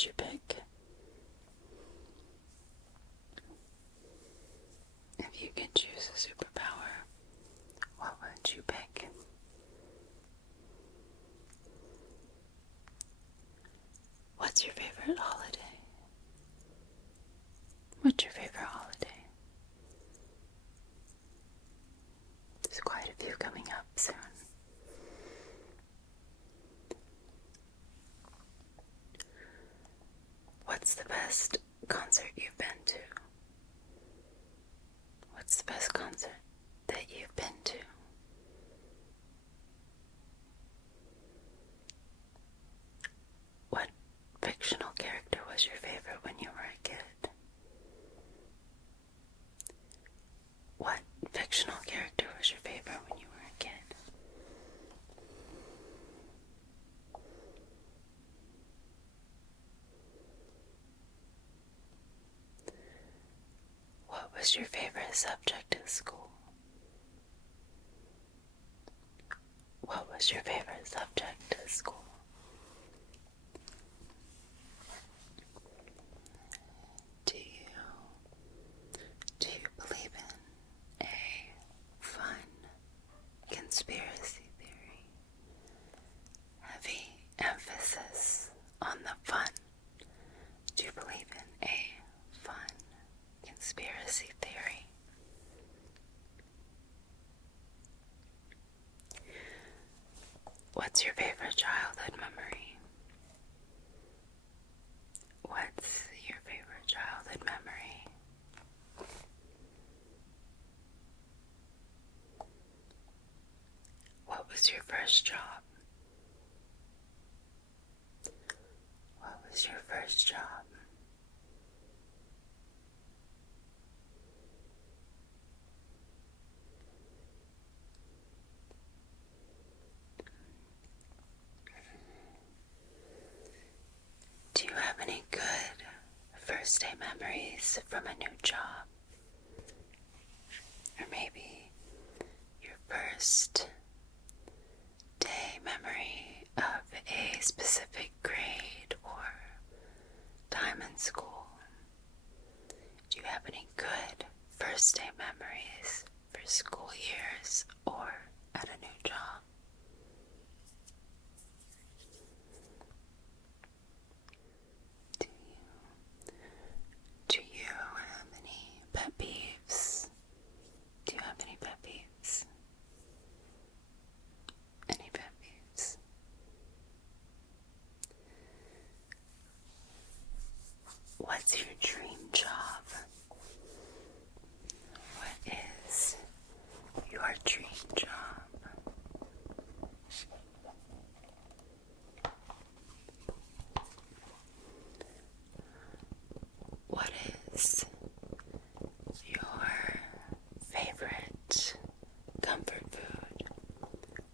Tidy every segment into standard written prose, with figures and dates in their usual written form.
would you pick? If you could choose a superpower, what would you pick? What's your favorite holiday? What's your favorite holiday? There's quite a few coming up soon. What's the best concert you've been to? What's the best concert that you've been to? What fictional character was your favorite when you were a kid? What fictional character was your favorite when you were a kid? What was your favorite subject in school? What was your favorite subject at school? Do you believe in a fun conspiracy theory? Heavy emphasis on the fun. Do you believe in a fun conspiracy theory? What's your favorite childhood memory? What's your favorite childhood memory? What was your first job? What was your first job? Do you have any good first day memories from a new job? Or maybe your first day memory of a specific grade or time in school? Do you have any good first day memories for school years or at a new job? Do you have any pet peeves? Do you have any pet peeves? Any pet peeves? What's your dream job? What is your dream job? What is your favorite comfort food?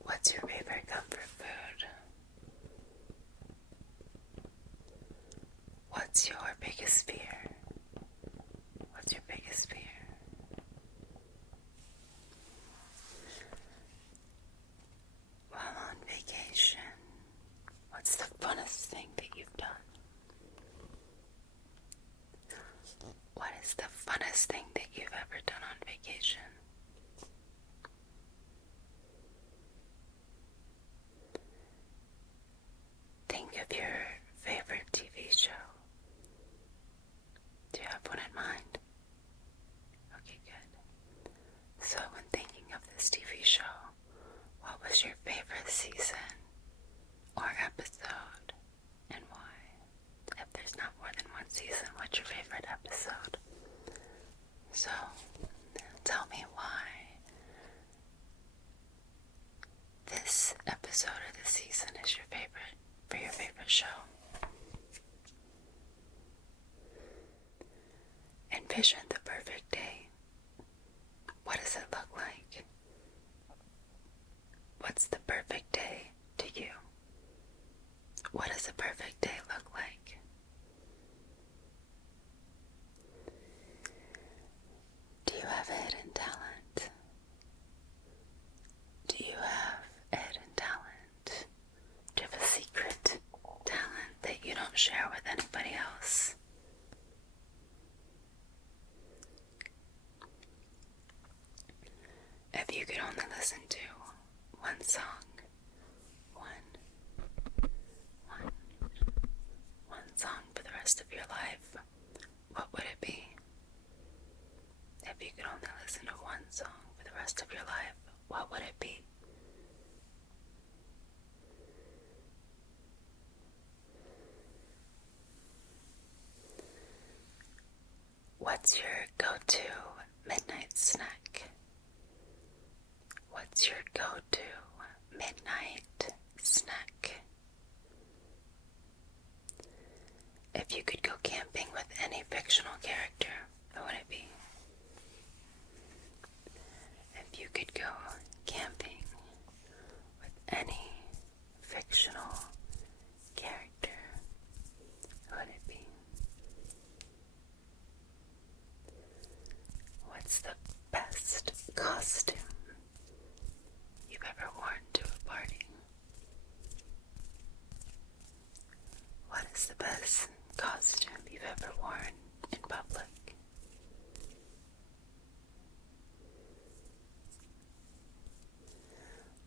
What's your favorite comfort food? What's your biggest fear? What's your biggest fear? While on vacation, what's the funnest thing that you've done? What is the funnest thing that you've ever done on vacation? Think of your favorite TV show. Do you have one in mind? Okay, good. So when thinking of this TV show, what was your favorite season or episode and why? If there's not more than one season, what's your favorite episode? So tell me why this episode or this season is your favorite for your favorite show. Envision the perfect day. What does it look like? What's the perfect day to you? What does a perfect day look like? Do you have a hidden talent? Do you have a hidden talent? Do you have a secret talent that you don't share with anybody rest of your life, what would it be? What's your go-to midnight snack? What's your go-to midnight snack? If you could go camping with any fictional character, who would it be? If you could go camping with any fictional character, who would it be? What's the best costume you've ever worn to a party? What is the best costume you've ever worn in public?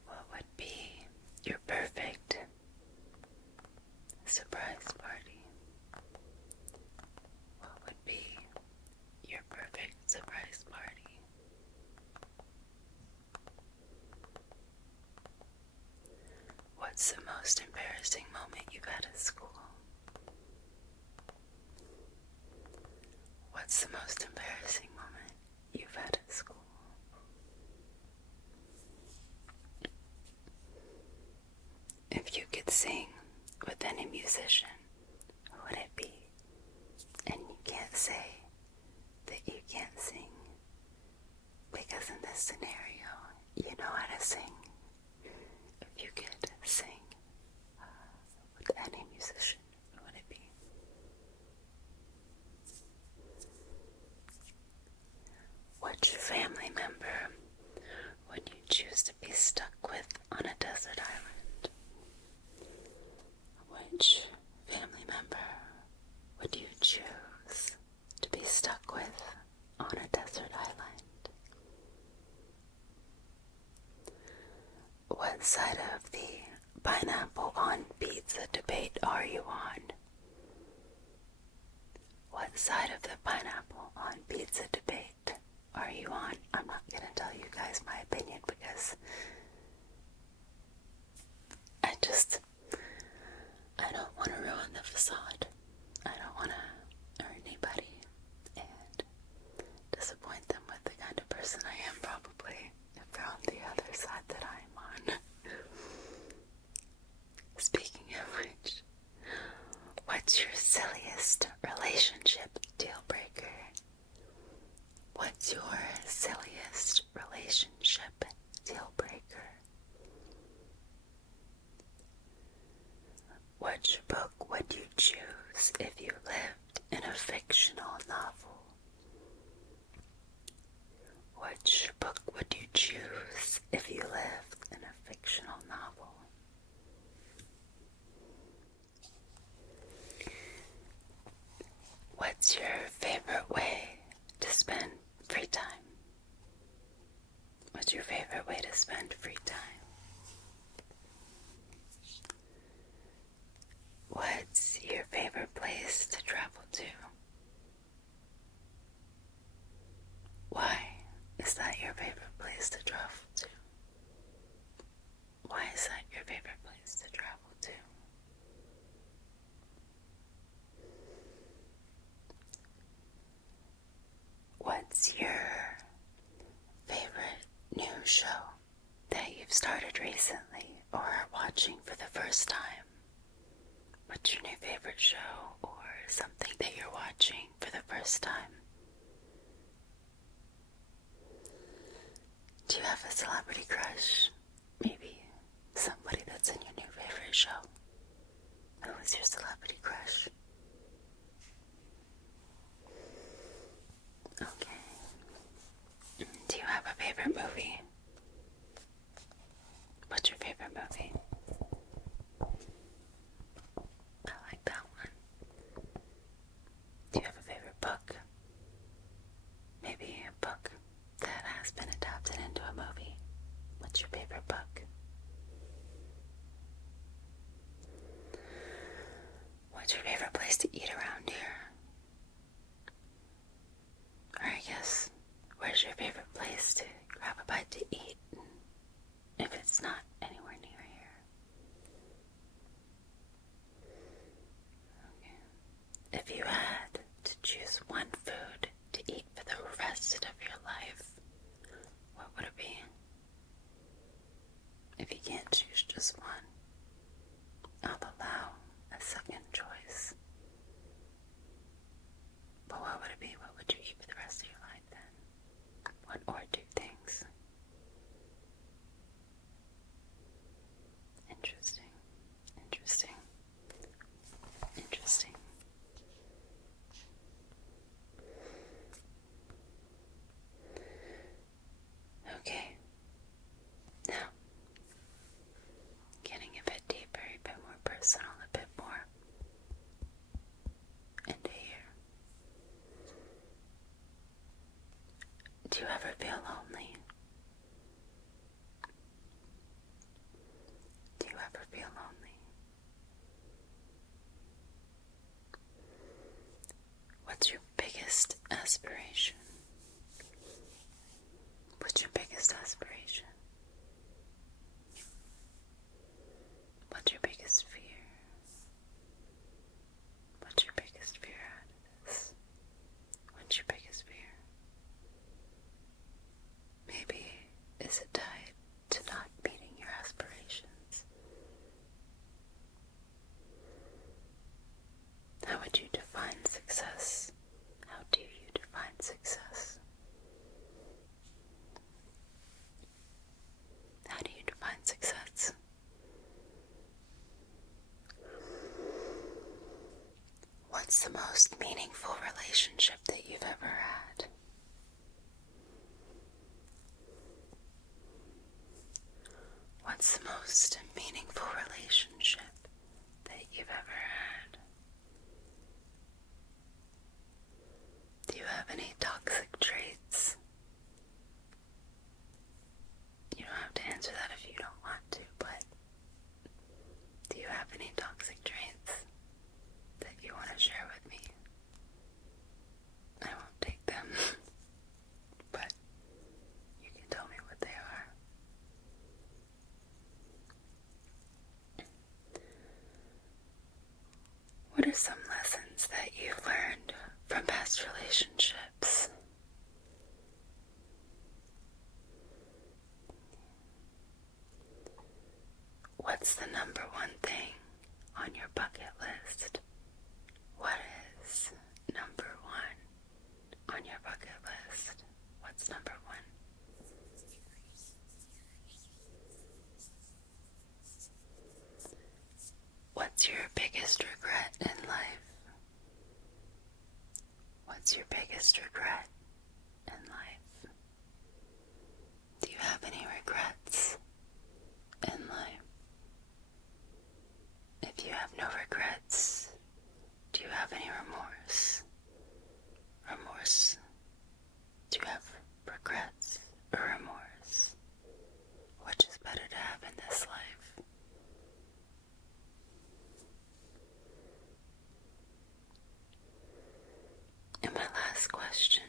What would be your perfect surprise party? What would be your perfect surprise party? What's the most embarrassing moment you've had at school? What's the most embarrassing moment you've had at school? If you could sing with any musician, who would it be? And you can't say that you can't sing, because in this scenario, you know how to sing. If you could sing with any musician, who would it be? Which family member would you choose to be stuck with on a desert island? Which family member would you choose to be stuck with on a desert island? What side of the pineapple on pizza debate are you on? What side of the pineapple on pizza debate are you on? I'm not going to tell you guys my opinion because I don't want to ruin the facade. I don't want to hurt anybody and disappoint them with the kind of person I am, probably, if they're on the other side that I'm on. Speaking of which, what's your silliest relationship deal breaker? What's your silliest relationship deal breaker? Which book would you choose if you lived in a fictional novel? Which book would you choose if you lived in a fictional novel? What's your favorite way to spend free time? What's your favorite way to spend free time? What's your favorite place to travel to? Why is that your favorite place to travel to? Why is that your favorite place to travel to? What's your favorite new show that you've started recently or are watching for the first time? What's your new favorite show or something that you're watching for the first time? Do you have a celebrity crush? Maybe somebody that's in your new favorite show. Who is your celebrity crush? Okay. Do you have a favorite movie? What's your favorite movie? I like that one. Do you have a favorite book? Maybe a book that has been adapted into a movie. What's your favorite book? What's your favorite place to eat around here? Or I guess, where Where's your favorite place to grab a bite to eat if it's not anywhere near here? Okay. If you had to choose one food to eat for the rest of your life, what would it be? If you can't choose just one, I'll allow a second choice. But what would it be? What would you eat for the rest of your life then? One or two things. Interesting. Interesting. Interesting. Okay. Now, getting a bit deeper, a bit more personal, a bit more into here. Do you ever feel lonely? Do you ever feel lonely? What's your biggest aspiration? What's your biggest aspiration? What's your biggest fear? What's your biggest fear out of this? What's your biggest fear? Maybe is it tied to not meeting your aspirations? How would you define success? How do you define success? How do you define success? What's the most meaningful relationship that you've ever had? What's the most meaningful relationship that you've ever had? Do you have any toxic traits? You don't have to answer that if you don't want to, but do you have any toxic traits that you want to share with me? I won't take them, but you can tell me what they are. What are some lessons that you've learned from past relationships? What's the number one thing on your bucket list? What is number one on your bucket list? What's number one? What's your biggest regret in life? What's your biggest regret in life? Do you have any regrets in life? If you have no regrets, do you have any remorse? Remorse. Do you have regrets or remorse? Which is better to have in this life? And my last question,